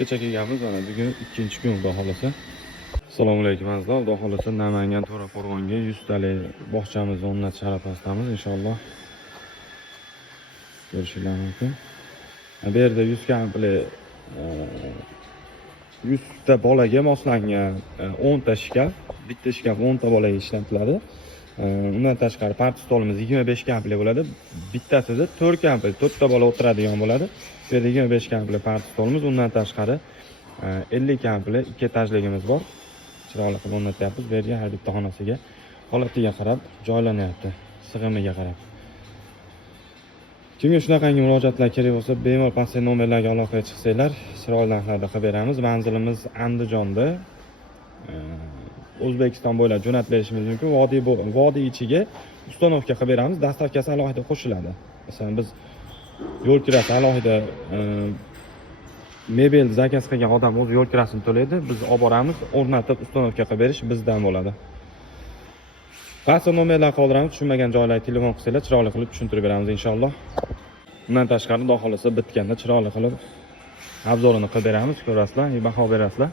Kecha kelganmiz, mana bugun 2-kun xudo xolasa. Assalomu alaykum azizlar. Xudo xolasa Namangan To'raqo'rg'onga 100 talik bog'chamizni o'rnatish arafasidamiz inshaalloh. Ko'rishingiz mumkin. Bu yerda 100 komplet 100 ta bolaga moslangan 10 ta shkaf, bitta shkaf 10 ta bolaga ishlatiladi. Undan tashqari parti stolimiz 25 komplet bo'ladi. Bittasida 4 komplet, 4 ta bola o'tiradigan bo'ladi. Bu yerda 25 komplet parti stolimiz, undan tashqari 50 komplet 2 etajligimiz bor. Chiroyli qilib o'rnatyapmiz. Bu yerga har bitta xonasiga holatiga qarab joylanyapti, sig'imiga qarab. Kimga shunaqangi murojaatlar kerak bo'lsa, bemalol pastdagi nomerlarga aloqaga chiqsanglar, chiroyli narxlarda qilib beramiz. Manzilimiz Andijonda. O'zbekiston bo'ylab jo'natib berishimiz mumkin. Vodiy ichiga ustanovka qilib beramiz. Dastavkasi alohida qo'shiladi. Masalan, biz yo'l kirasi alohida mebel zakaz qilgan odam o'z yo'l kirasini to'laydi. Biz olib boramiz, o'rnatib ustanovka qilib berish bizdan bo'ladi. Pastda nomerlar qoldiramiz. Tushunmagan joylarga telefon qilsanglar, chiroyli qilib tushuntirib beramiz inshaalloh. Undan tashqari, xudo xolasa bitganda chiroyli qilib obzorini qilib beramiz, ko'rasizlar, baho berasizlar.